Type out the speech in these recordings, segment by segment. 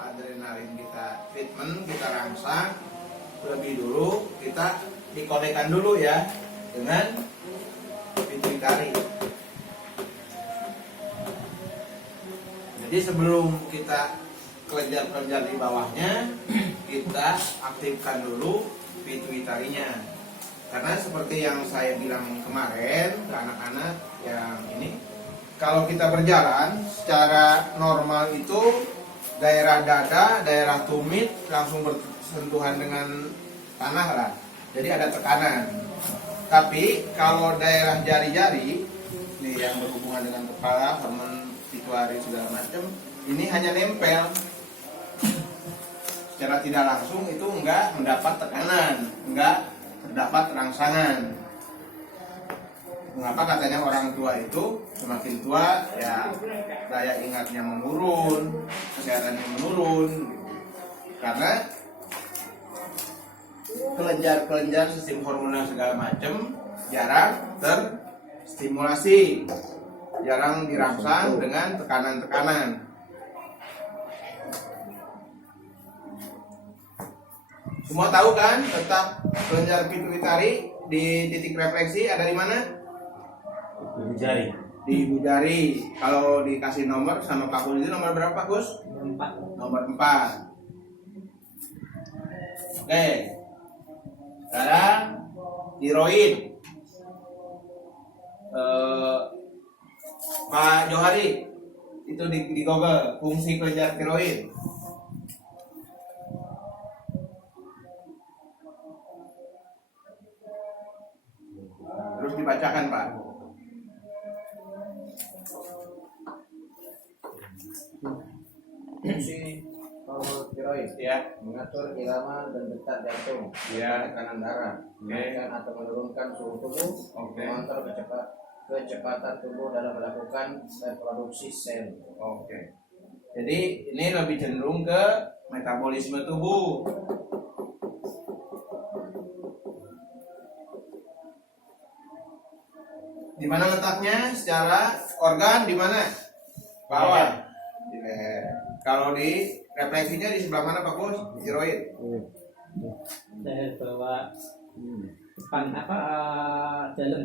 adrenalin kita treatment, kita rangsang lebih dulu, kita dikonekkan dulu ya dengan pituitari. Jadi sebelum kita kelenjar-kelenjar di bawahnya, kita aktifkan dulu pituitarinya. Karena seperti yang saya bilang kemarin ke anak-anak yang ini, kalau kita berjalan secara normal itu daerah dada, daerah tumit langsung bersentuhan dengan tanah lah. Jadi ada tekanan. Tapi kalau daerah jari-jari nih yang berhubungan dengan kepala, hormon pituitari segala macam, ini hanya nempel. Secara tidak langsung itu enggak mendapat tekanan, enggak terdapat rangsangan. Mengapa katanya orang tua itu semakin tua ya daya ingatnya menurun, kesehatannya menurun, karena kelenjar-kelenjar sistem hormonal segala macam jarang terstimulasi, jarang dirangsang dengan tekanan-tekanan. Semua tahu kan tentang kelenjar pituitari di titik refleksi ada di mana? Ibu jari. Di ibu jari. Kalau dikasih nomor sama Pak Kus itu nomor berapa, Kus? Nomor 4. Oke. Sekarang tiroid. Pak Johari itu di Google fungsi kelenjar tiroid. Terus dibacakan, Pak. Fungsi hormon tiroid Ya, mengatur irama dan detak jantung, ya. tekanan darah, menaikkan atau menurunkan suhu tubuh, Oke. mengontrol kecepatan tubuh dalam melakukan reproduksi sel. Oke. Jadi ini lebih cenderung ke metabolisme tubuh. Di mana letaknya secara organ di mana? Bawah. Di leher. Kalau di refleksinya di sebelah mana, Pak Kus? Tiroid. Saya bawa depan dalam.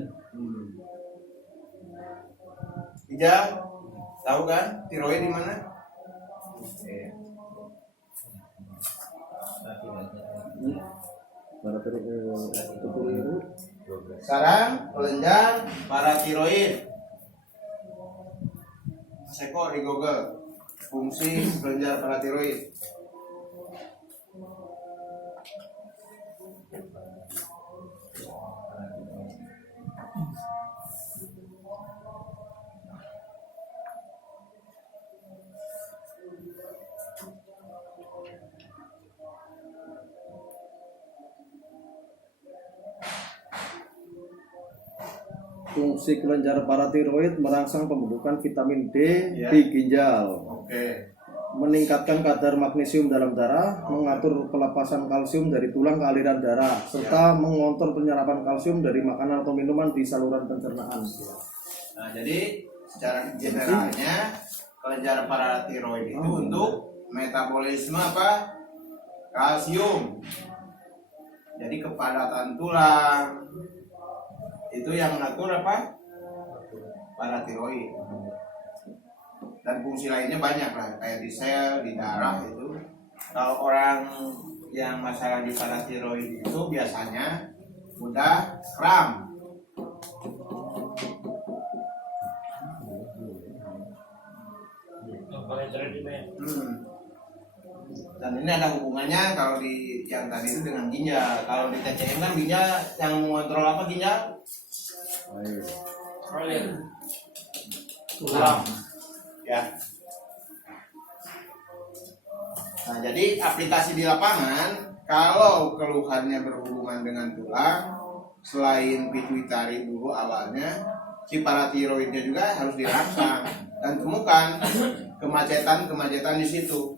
Ija, tahu kan tiroid di mana? Oke. Sekarang kelenjar paratiroid. Seko di Google fungsi kelenjar paratiroid. Fungsi kelenjar paratiroid merangsang pembentukan vitamin D Ya. di ginjal, Oke. meningkatkan kadar magnesium dalam darah, mengatur pelepasan kalsium dari tulang ke aliran darah, serta mengontrol penyerapan kalsium dari makanan atau minuman di saluran pencernaan. Nah, jadi secara generalnya kelenjar paratiroid itu untuk metabolisme apa? Kalsium. Jadi kepadatan tulang itu yang mengatur apa? Paratiroid. Dan fungsi lainnya banyak lah, kayak di sel, di darah itu. Kalau orang yang masalah di paratiroid itu biasanya mudah kram. Dan ini ada hubungannya kalau di yang tadi itu dengan ginjal. Kalau di TCM kan ginjal yang mengontrol apa ginjal? Tulang. Ya. Nah, jadi aplikasi di lapangan kalau keluhannya berhubungan dengan tulang, selain pituitari dulu awalnya, si paratiroidnya juga harus dirangsang dan temukan kemacetan di situ.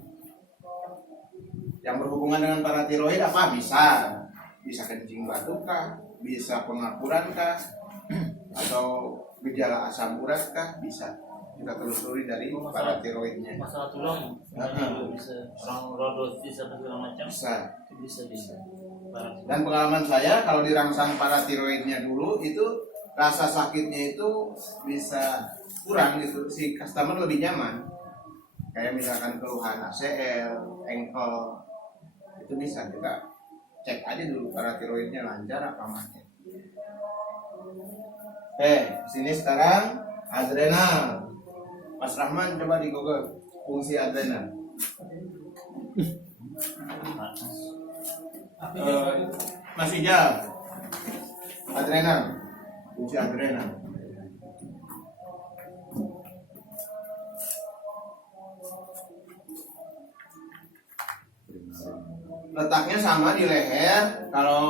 Yang berhubungan dengan paratiroid apa? Bisa kencing batuk kah, bisa pengapuran kah, atau gejala asam urat kah, bisa. kita telusuri dari Masalah- paratiroidnya. Masalah tulang juga bisa, orang lordosis atau segala macam Bisa. Parah. Dan pengalaman saya kalau dirangsang paratiroidnya dulu itu rasa sakitnya itu bisa kurang gitu, si customer lebih nyaman. Kayak misalkan keluhan ACL, ankle, itu bisa kita cek aja dulu paratiroidnya lancar apa enggak. Oke, sini sekarang adrenal. Mas Rahman coba di Google fungsi adrenal. Mas Ijal, adrenal, fungsi adrenal. Letaknya sama di leher. Kalau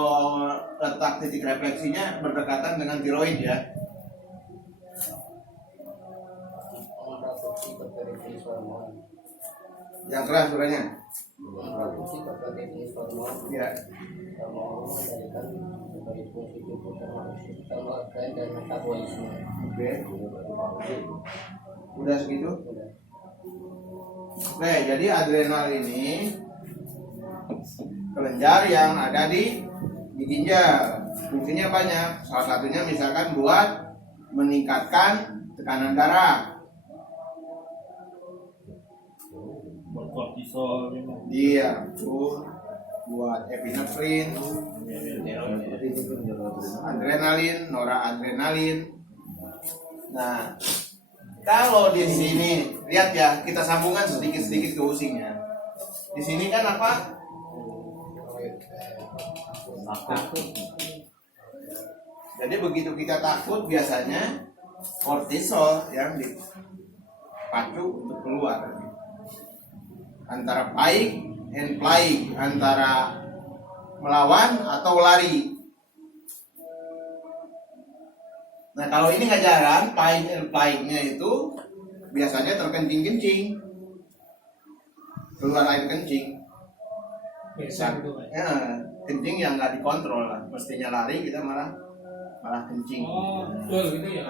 letak titik refleksinya berdekatan dengan tiroid ya. Produksi berdefinisi hormon. Yang keras suaranya. Produksi berdefinisi hormon. Ya. Hormon mengendalikan berbagai fungsi tubuh termasuk organ dan metabolisme. Oke. Udah segitu. Oke, jadi adrenal ini kelenjar yang ada di ginjal. Fungsinya banyak. Salah satunya misalkan buat meningkatkan tekanan darah. Kortisol Iya, betul. Buat epinefrin, adrenalin, noradrenalin. Nah, kalau di sini lihat ya, kita sambungkan sedikit-sedikit ke usingnya. Di sini kan apa? Jadi begitu kita takut biasanya kortisol yang dipacu untuk keluar. Antara fight and flight, antara melawan atau lari. Nah kalau ini nggak jarang, fight and flight-nya itu biasanya terkencing-kencing, keluar air kencing. Ya, kencing yang nggak dikontrol lah. Mestinya lari kita malah kencing. Oh, betul gitu ya.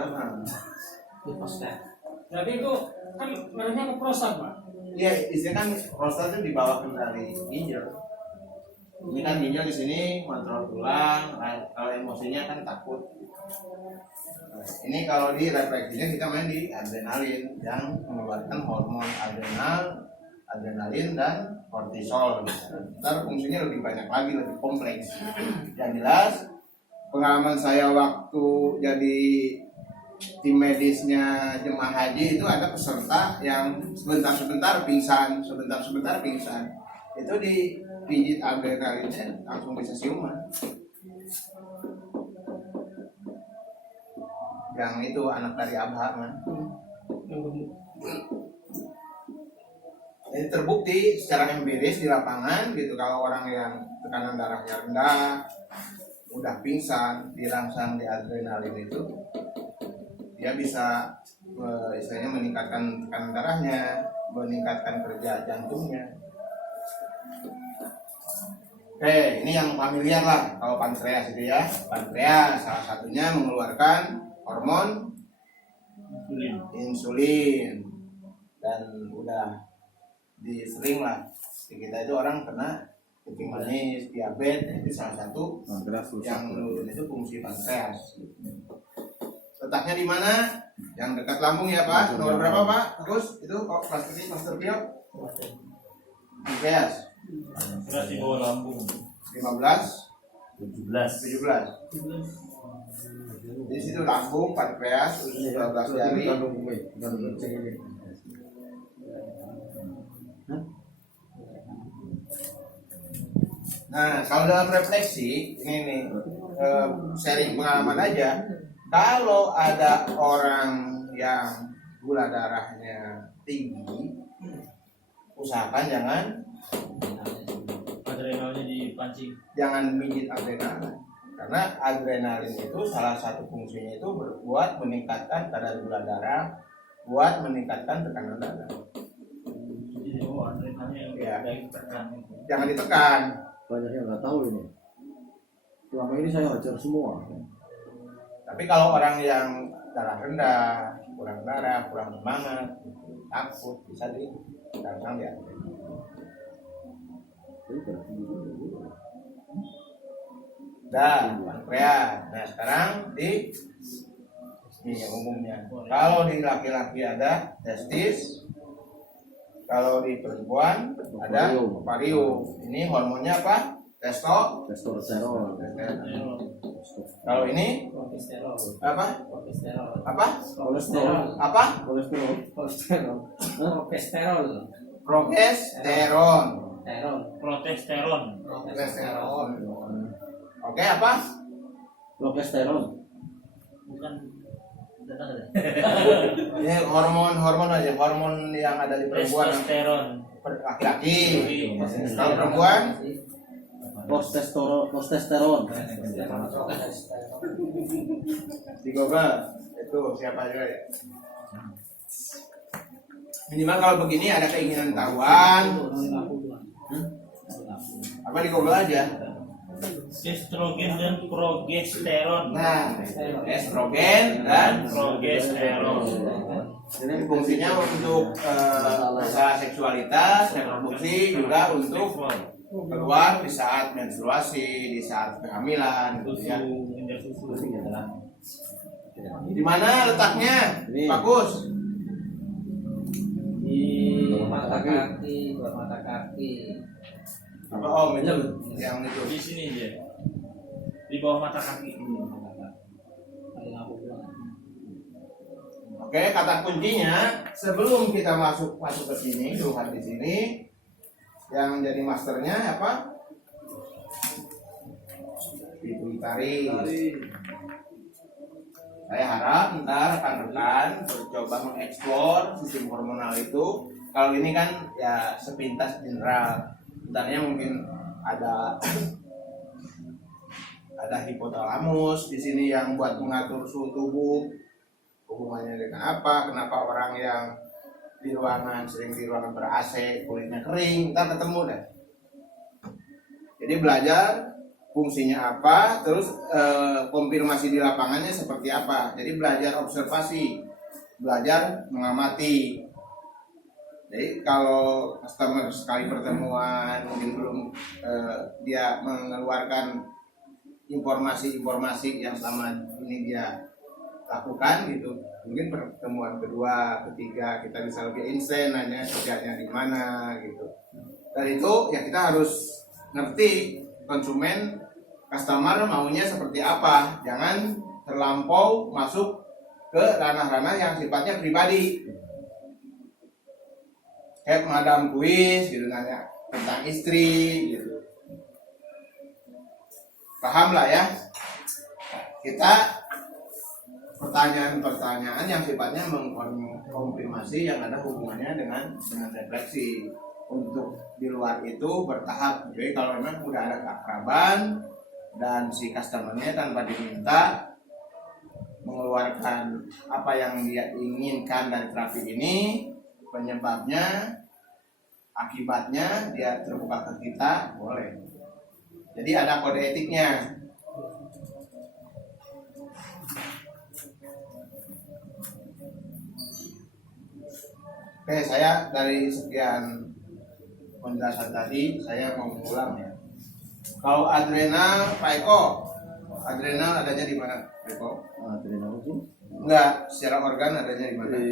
Berarti itu kan mereka ke prostat, Pak. Iya, istilah kan prostat itu di bawah kendali ginjal. Ini kan ginjal di sini kontrol tulang. Nah, kalau emosinya kan takut. Nah, ini kalau di refleksinya kita main di adrenalin yang mengeluarkan hormon adrenalin dan kortisol. Ntar fungsinya lebih banyak lagi, lebih kompleks. Yang jelas pengalaman saya waktu jadi tim medisnya jemaah haji itu ada peserta yang sebentar-sebentar pingsan. Itu dipijit adrenalinnya langsung bisa siuman. Yang itu anak dari Abha man. Ini terbukti secara empiris di lapangan gitu, kalau orang yang tekanan darahnya rendah, udah pingsan, dirangsang di adrenalin itu, dia bisa istilahnya meningkatkan tekanan darahnya, meningkatkan kerja jantungnya. Oke, ini yang familiar lah kalau pankreas itu ya. Pankreas salah satunya mengeluarkan hormon insulin dan udah disering lah di kita itu orang kena kencing manis, diabetes, itu salah satu yang menurun itu fungsi pankreas. Letaknya di mana? Yang dekat lambung ya Pak. Nomor berapa Pak? Terus itu plastik Master Pio? Pankreas. berat di bawah lambung 15, 17 17. Di situ lambung, pankreas, usia 12 jari. Nah, kalau dalam refleksi ini nih sharing pengalaman aja. Kalau ada orang yang gula darahnya tinggi, usahakan adrenalnya dipancing. jangan mijit adrenalin. Karena adrenalin itu salah satu fungsinya itu buat meningkatkan kadar gula darah, buat meningkatkan tekanan darah. Jadi adrenalnya Ya. ditekan. Jangan ditekan. Banyak yang nggak tahu ini. Selama ini saya ajar semua. Tapi kalau orang yang darah rendah, kurang darah, kurang semangat, takut, bisa dirangsang ya. Dan pankreas. Nah sekarang di ini yang umumnya. Kalau di laki-laki ada testis, kalau di perempuan ada ovarium. Ini hormonnya apa? testosteron. Kalau ini Kolesterol. apa? Kolesterol. Apa? Kolesterol. Apa? Kolesterol. Kolesterol. Kolesterol. Progesteron. Terol. Protesteron. Progesteron. Oke apa? Progesteron. Bukan datang ada. Ini hormon aja, hormon yang ada di perempuan Testosteron. laki-laki. Kalau perempuan Testosteron. di Google itu siapa aja ya? Minimal kalau begini ada keinginan tahuan, apa di Google aja. Estrogen dan progesteron. Nah, estrogen dan Progesteron. ini fungsinya untuk masalah seksualitas, reproduksi juga untuk keluar di saat menstruasi, di saat kehamilan, gitu ya. Di mana letaknya? Ini. Bagus. Di mata kaki, dua mata kaki. Apa om itu? Yang itu. Di sini dia. Di bawah mata kaki. Paling aku bilang. Oke, kata kuncinya sebelum kita masuk ke sini, lihat di sini, yang jadi masternya apa? Pituitari. Saya harap ntar rekan-rekan mencoba mengeksplor sistem hormonal itu. Kalau ini kan ya sepintas general. Bentarnya mungkin ada hipotalamus di sini yang buat mengatur suhu tubuh. Hubungannya dengan apa? Kenapa orang yang di ruangan sering di ruangan ber AC kulitnya kering? Ntar ketemu deh. Jadi belajar fungsinya apa, terus konfirmasi di lapangannya seperti apa. Jadi belajar observasi, belajar mengamati. Jadi kalau customer sekali pertemuan mungkin belum dia mengeluarkan informasi-informasi yang selama ini dia lakukan gitu, mungkin pertemuan kedua, ketiga kita bisa lebih instan nanya kerjanya di mana gitu. Dari itu ya kita harus ngerti konsumen, customer maunya seperti apa, jangan terlampau masuk ke ranah-ranah yang sifatnya pribadi. Kayak madam kuis gitu, nanya tentang istri gitu. Paham lah ya. Kita pertanyaan-pertanyaan yang sifatnya mengkonfirmasi yang ada hubungannya dengan refleksi. Untuk di luar itu bertahap. Jadi kalau memang udah ada keakraban dan si customernya tanpa diminta mengeluarkan apa yang dia inginkan dari terapi ini, penyebabnya, akibatnya dia terbuka ke kita, boleh. Jadi ada kode etiknya. Oke, saya dari sekian penjelasan tadi saya mau mengulang ya. Kalau adrenal, Pak Eko, adrenal adanya di mana, Pak Eko? Adrenal itu Enggak, secara organ adanya di mana? di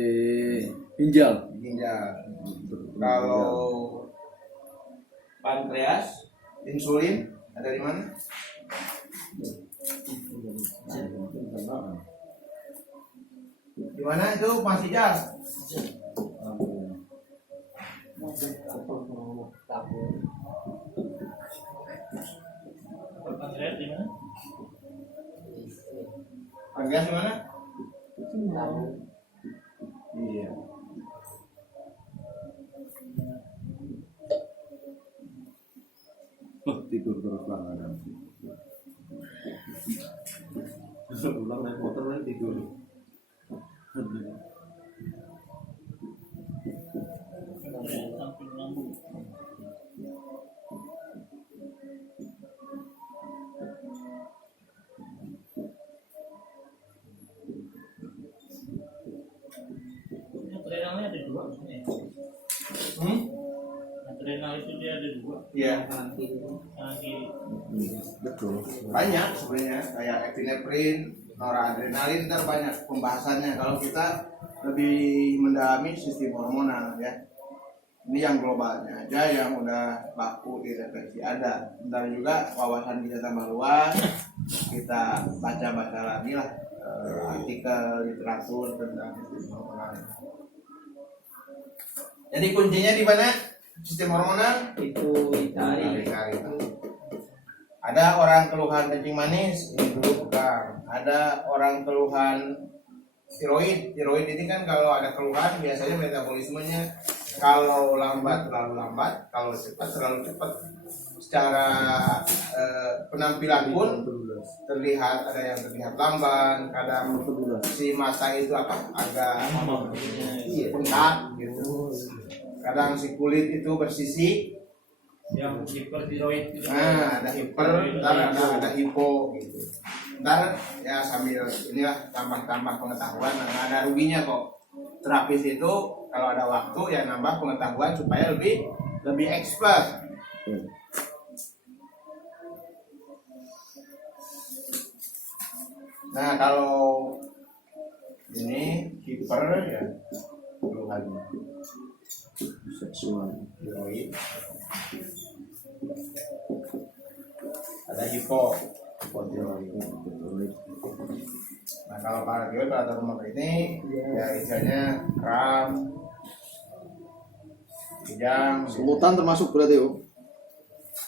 ginjal. Ginjal. Kalau pankreas, insulin ada di mana? Di mana itu Mas Ijal? Pankreas di mana? Pankreas di mana? Iya. Tidur terus langganan. Ulang naik motor lagi tidur. Samping lambung. dia ada dua. Iya, kanan kiri. Kanan kiri. Betul. banyak sebenarnya kayak epinefrin, noradrenalin, ntar banyak pembahasannya kalau kita lebih mendalami sistem hormonal ya. Ini yang globalnya aja, yang udah baku dideteksi ada. Ntar juga wawasan kita tambah luas, kita baca-baca lagi lah artikel literatur tentang sistem hormonal. Jadi kuncinya di mana sistem hormonal? Itu dicari. Ada orang keluhan kencing manis, ini dulu pegang. Ada orang keluhan tiroid. Tiroid ini kan kalau ada keluhan biasanya metabolismenya kalau lambat terlalu lambat, kalau cepat terlalu cepat. Secara penampilan pun terlihat, ada yang terlihat lamban, kadang si mata itu apa agak bengkak gitu. Kadang si kulit itu bersisik. Yang hipertiroid itu. Nah, ada hiper, ntar ada hipo gitu. Ntar ya sambil inilah tambah-tambah pengetahuan, nah, ada ruginya kok. Terapis itu kalau ada waktu ya nambah pengetahuan supaya lebih expert. Nah, kalau ini hiper ya keluhannya Seksual. tiroid. Ada hipotiroid. Nah, kalau paratiroid pada rumah ini ya istilahnya kram, kejang, Kesemutan termasuk berarti, oh.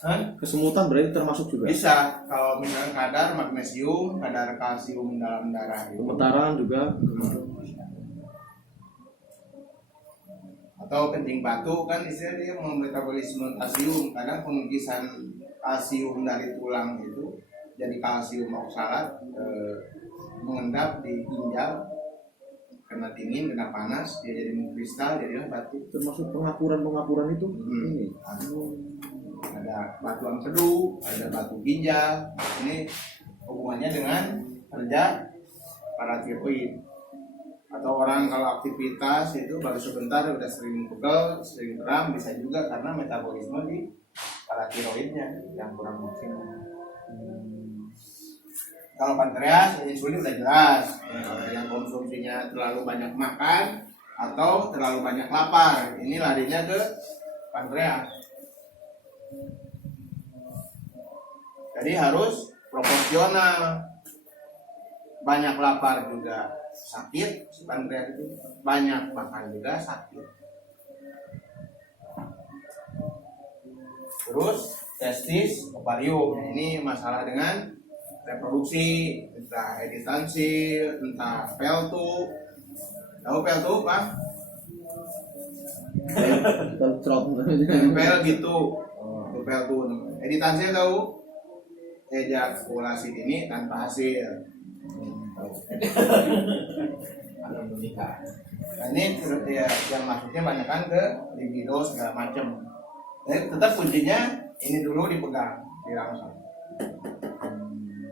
Hah? Kesemutan berarti termasuk juga. Bisa kalau misalnya kadar magnesium, kadar kalsium dalam darah itu, Gemetaran juga. atau kencing batu kan istilahnya dia memetabolisme kalsium. Kadang pengujian kalsium dari tulang itu jadi kalsium oksalat mengendap di ginjal, kena dingin, kena panas, dia jadi mengkristal, jadilah batu. Termasuk pengapuran itu. Ini. Ada batu empedu, ada batu ginjal. Ini hubungannya dengan kerja paratiroid. Atau orang kalau aktivitas itu baru sebentar udah sering pegel, sering kram, bisa juga karena metabolisme di paratiroidnya yang kurang maksimal. Kalau pankreas, insulin udah jelas. Yang konsumsinya terlalu banyak makan atau terlalu banyak lapar, ini larinya ke pankreas. Jadi harus proporsional. Banyak lapar juga sakit, pankreas itu banyak makan juga sakit. Terus testis, ovarium, ini masalah dengan reproduksi, entah editansil, entah peltu. Tahu peltu Pak? Pel gitu. Itu peltu. Editansil tahu? Ejakulasi ini tanpa hasil. Nah, ini ya, yang maksudnya banyak kan ke libido segala macam. Tetap kuncinya ini dulu dipegang, dirangsang.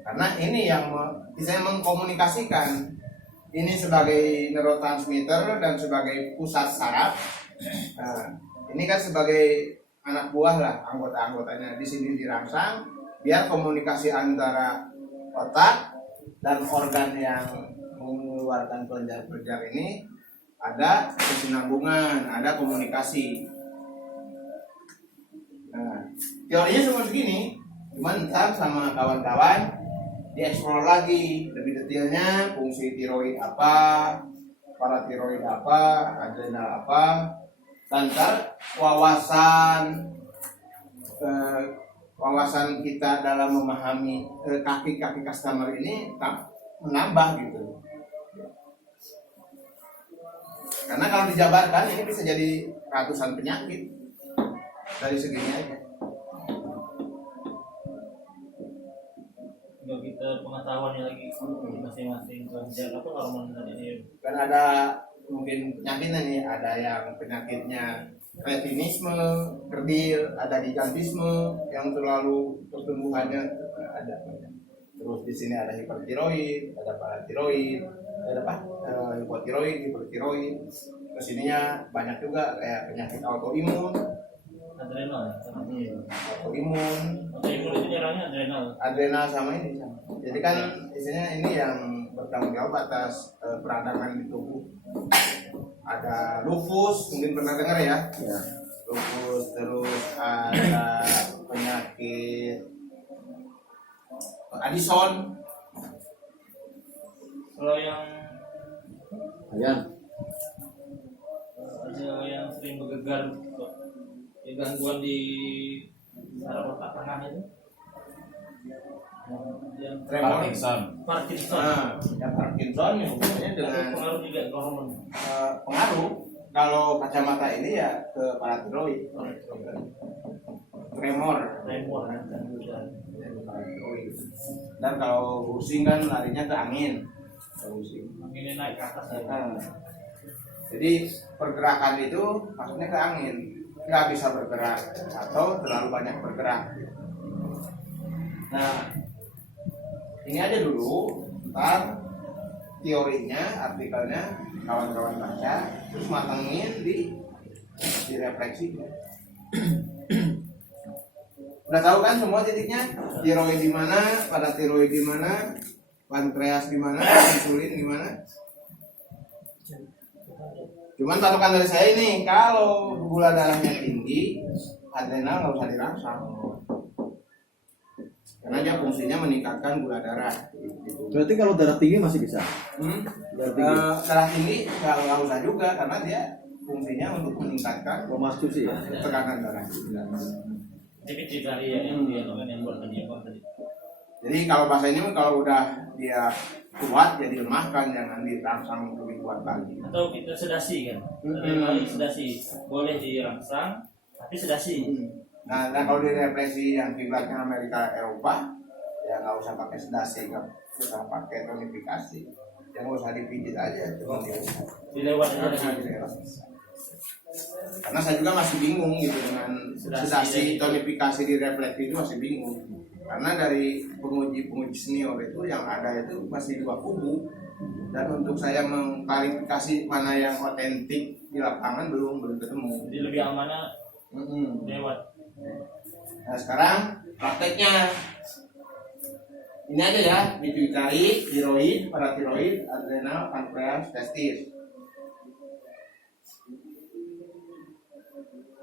Karena ini yang bisa mengkomunikasikan. Ini sebagai neurotransmitter dan sebagai pusat saraf. Nah, ini kan sebagai anak buah lah, anggota-anggotanya di sini dirangsang biar komunikasi antara otak dan organ yang mengeluarkan kelenjar-kelenjar ini ada kesinambungan, ada komunikasi. Nah, teorinya seperti begini, cuman ntar sama kawan-kawan dieksplor lagi lebih detailnya fungsi tiroid apa, paratiroid apa, adrenal apa, dan ntar wawasan kita dalam memahami kaki-kaki customer ini menambah gitu. Karena kalau dijabarkan ini bisa jadi ratusan penyakit dari segini aja. Kalau kita pengetahuannya lagi di masing-masing kelenjar apa hormon ini. Kan ada mungkin penyakitnya nih, ada yang penyakitnya retinisme, kerdil, ada gigantisme yang terlalu pertumbuhannya ada. Terus di sini ada hipertiroid, ada paratiroid, ada apa? Hipotiroid, hipertiroid. Kesininya banyak juga kayak penyakit autoimun, adrenal ya. Autoimun, Autoimun itu nyerangnya adrenal. adrenal sama ini sama. Jadi kan isinya ini yang bertanggung jawab atas peradangan di tubuh. Ada lupus, mungkin pernah dengar ya? Ya. Lupus, terus ada penyakit Addison. Kalau yang Ayan. ada yang sering bergegar ya, gangguan di saraf otak tengah itu yang Tremor. Parkinson Yang Parkinson yang hubungannya itu dengan pengaruh juga ke hormon. pengaruh. Kalau kacamata ini ya ke paratiroid. Tremor. Tremor kan juga. Dan kalau pusing kan larinya ke angin. Pusing. Ini naik ke atas ya. Nah, jadi pergerakan itu maksudnya ke angin, nggak bisa bergerak atau terlalu banyak bergerak. Nah, ini aja dulu, ntar teorinya, artikelnya kawan-kawan baca, terus matengin di refleksi. Udah tahu kan semua titiknya? Tiroid di mana, paratiroid di mana, pankreas di mana, insulin di mana? Cuman patokan dari saya ini, kalau gula darahnya tinggi, adrenal nggak usah dirangsang. Karena dia fungsinya meningkatkan gula darah. Gitu. Berarti kalau darah tinggi masih bisa. Darah tinggi nggak usah juga, karena dia fungsinya untuk meningkatkan Memacu sih ya. tekanan darah. Tapi cari yang dia kan yang buat tadi apa tadi. Jadi kalau bahasa ini kalau udah dia kuat jadi lemahkan, jangan dirangsang lebih kuat lagi. Atau kita sedasi kan. Adrenalin sedasi boleh dirangsang tapi sedasi. Nah, kalau di refleksi yang kiblatnya Amerika Eropa, ya nggak usah pakai sedasi, nggak usah pakai tonifikasi, yang usah dipijit aja, cuma diusap. Dilewat aja dengan Karena saya juga masih bingung gitu dengan sedasi tonifikasi di refleksi itu masih bingung. Karena dari penguji senior itu yang ada itu masih dua kubu, dan untuk saya mengklarifikasi mana yang otentik di lapangan belum ketemu. Jadi lebih amanah lewat. Nah sekarang prakteknya ini aja ya, pituitari, tiroid, paratiroid, adrenal, pankreas, testis.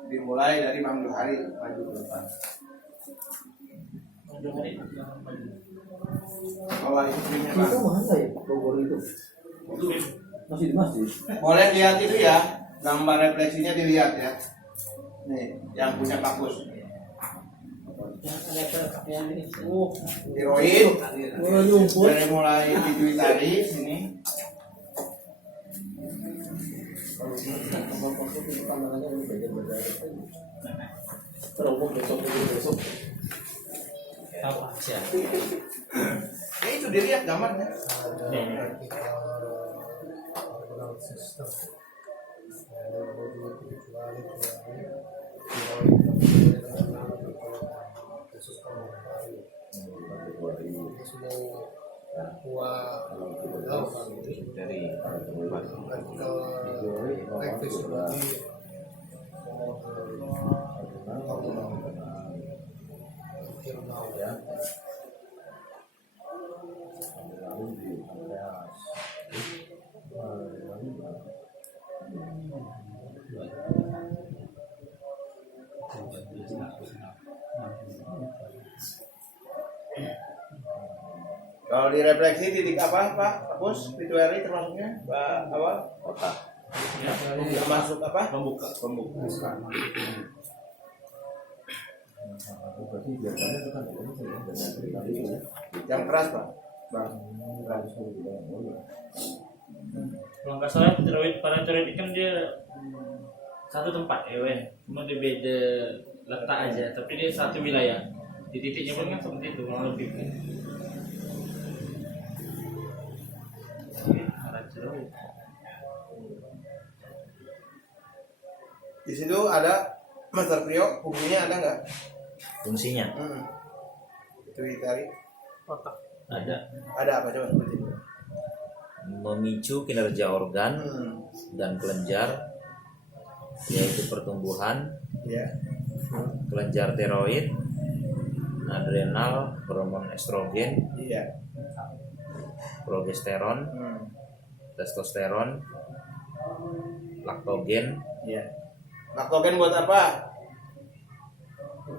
Dimulai dari Bang Johari maju ke depan. Bawa itu punya Bang. Itu mana ya Bogor itu? Masih di masjid. Boleh lihat itu ya, gambar refleksinya dilihat ya. Nih, yang punya kampus. Tiroid, dari mulai pituitari sini. Apa sih? Ya itu dilihat gambarnya. Kalau di refleksi titik apa Pak? Hapus pituitari termasuknya Pak awal otak. Termasuk apa? Pembuka. Yang keras Pak. Bang. Kalau nggak salah tiroid, paratiroid kan dia satu tempat ya, cuma dia beda letak aja, tapi dia satu wilayah. Di titiknya pun kan seperti itu, kurang lebih. Paratiroid. Di situ ada Master Prio, fungsinya ada nggak? Fungsinya Pituitari. Ada. Ada apa coba sebutin? memicu kinerja organ dan kelenjar, yaitu pertumbuhan, Ya. kelenjar tiroid, adrenal, hormon estrogen, Iya. progesteron, testosteron, laktogen, Iya. Laktogen buat apa?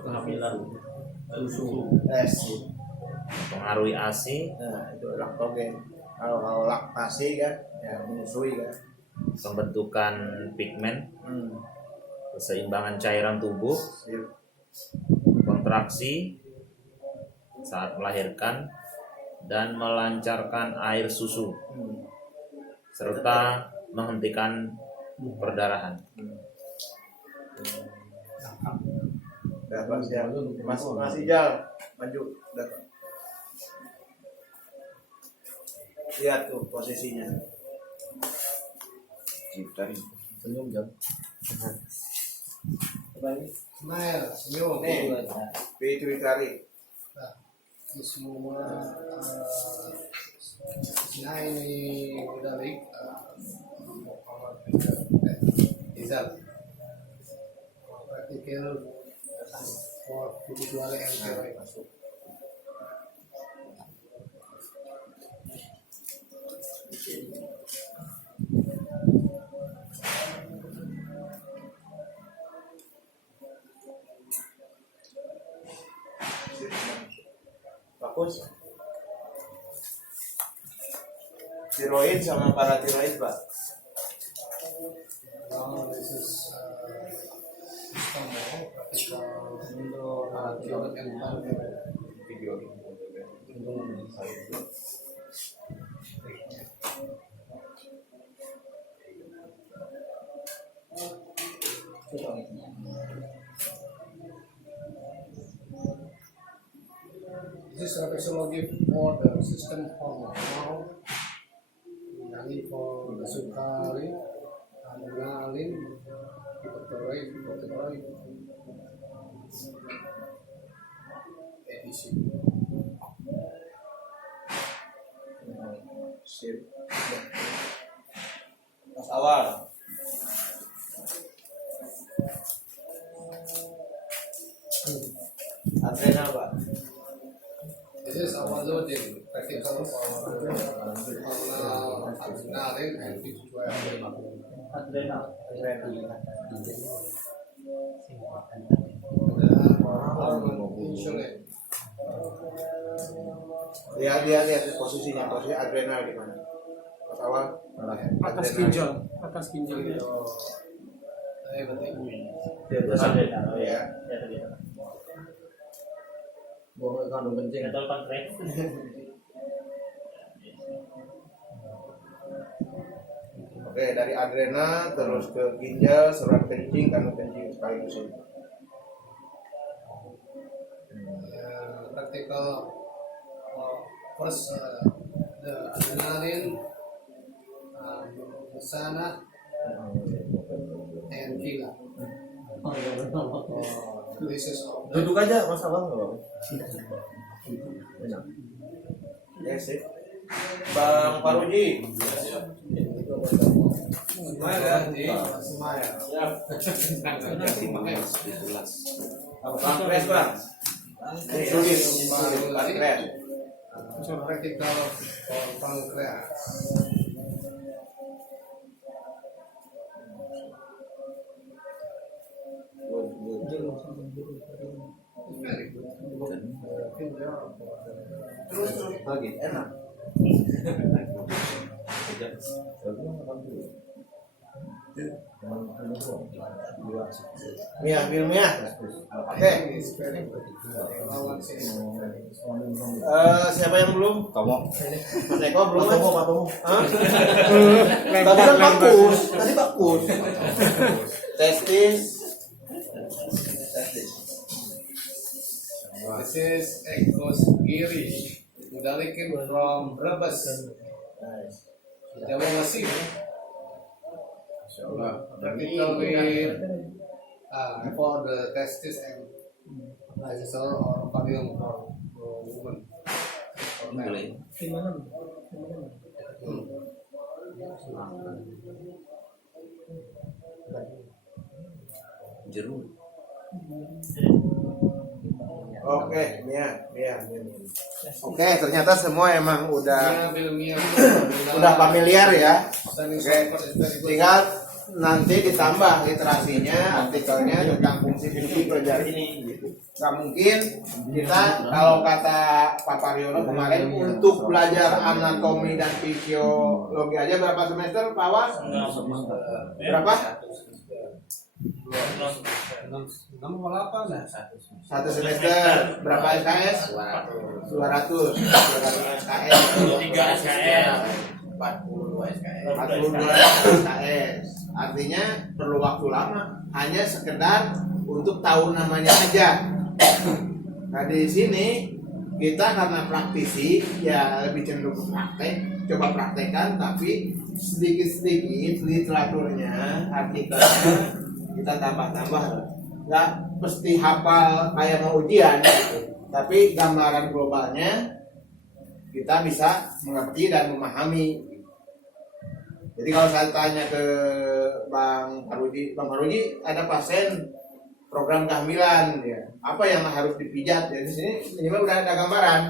Kehamilan. Susu. mempengaruhi ASI, Nah, itu laktogen. Kalau laktasi kan, ya menyusui kan. pembentukan pigmen, Hmm. keseimbangan cairan tubuh, Sip. kontraksi saat melahirkan, dan melancarkan air susu, Hmm. serta menghentikan perdarahan. Dapat siap. Mas Ijal, maju datang. Lihat tuh posisinya. Senyum jam. Smile, senyum. Nih, pituitari. Ini semua nah ini udah baik. Izal. Praktikal individual yang cewek masuk. Bagus. Tiroid sama paratiroid, Pak. Now this is system practical theory and practical. This is reflexology for the system hormone. Now, ini for the sukari, adrenalin, hypothyroid, edisi. Sip. Mas awal. Adrenal, Pak. This is our loading, practical for adrenalin and hypothyroid. Adrenal. Hormone insulin. Lihat posisinya, posisi adrenal di mana? Mas awal. Atas Adrenal. ginjal, atas ginjal. Di atas Adrenal. Oh ya. ya. Buang kandung kencing. Gatal pankreas. Oke, dari adrenal terus ke ginjal, saluran kencing, kandung kencing sekaligus ini. Practical first the adrenaline, sana, and gila. This is of the Duduk aja Mas Awal nggak apa-apa. Ya sih. Bang Paruji. smile ya, smile. Pankreas, Bang. Insulin, pankreas. Practical for pancreas. Very good. Terus lagi enak. Mia, ambil Mia. Oke. It's very good. Siapa yang belum? Kamu. Mas Eko belum? Pak Tomo. Hah? Tadi kan bagus. Tadi bagus. Testis. Testis. This is Ekos Giri. Mudalikin from Brebes. Jawa Masih. Practical with for the testis and digestor or ovarium for women. For men. Jeruk. Oke, Mia. Oke, ternyata semua emang udah familiar ya. Oke, tinggal nanti ditambah literasinya, artikelnya tentang fungsi-fungsi kelenjar ini. Gitu. Gak mungkin kita kalau kata Pak Pariono kemarin untuk belajar anatomi dan fisiologi aja berapa semester, Pak Wan? Berapa? 1 semester berapa SKS? 200 SKS. 3 SKS. 42 SKS. 42 SKS. Artinya perlu waktu lama, hanya sekedar untuk tahu namanya aja. Nah di sini kita karena praktisi ya lebih cenderung ke praktek, coba praktekkan, tapi sedikit-sedikit literaturnya, artikelnya kita tambah-tambah, nggak mesti hafal kayak mau ujian, tapi gambaran globalnya kita bisa mengerti dan memahami. Jadi kalau saya tanya ke Bang Faruji ada pasien program kehamilan, ya, apa yang harus dipijat? Ya, di sini minimal udah ada gambaran.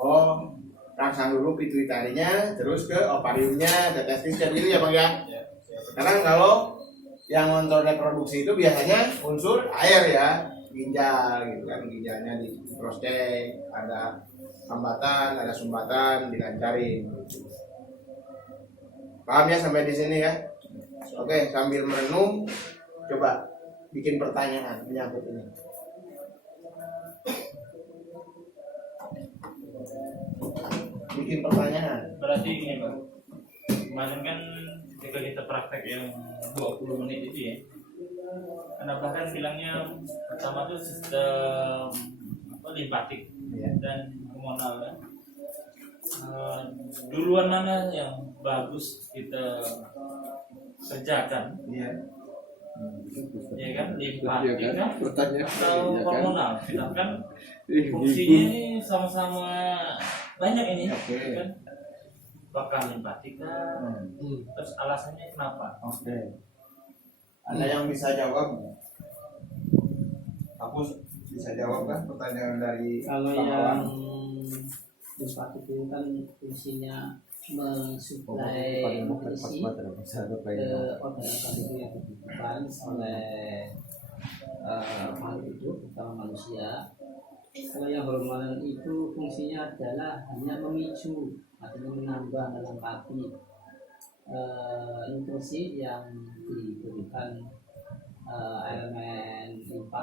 Oh, rangsang dulu pituitarinya, terus ke ovariumnya, ke testisnya gitu ya Bang ya. Sekarang kalau yang ngontrol reproduksi itu biasanya unsur air ya, ginjal gitu kan, ginjalnya di cross check, ada hambatan, ada sumbatan, dilancarin. Paham ya sampai di sini ya? Oke, sambil merenung, coba bikin pertanyaan menyangkut ini. Bikin pertanyaan. Berarti ini Pak, kemarin kan ketika kita praktek yang 20 menit itu ya, karena bahkan bilangnya pertama tuh sistem limpatik dan hormonal kan. Duluan mana yang bagus kita kerjakan? Iya. Ya kan, limpatik kan Bertanya. atau Iya kan? hormonal? Sedangkan fungsinya ini sama-sama banyak ini, Oke. kan? Apakah limpatik kan? Terus alasannya kenapa? Oke. Ada yang bisa jawab? Aku bisa jawab kan pertanyaan dari Kalau Bang Awan? yang limpatik itu kan fungsinya mensuplai nutrisi ke organ-organ itu yang dibutuhkan oleh makhluk hidup, terutama manusia. Kalau yang hormonal itu fungsinya adalah hanya memicu atau menambah melengkapi nutrisi yang diberikan elemen limfa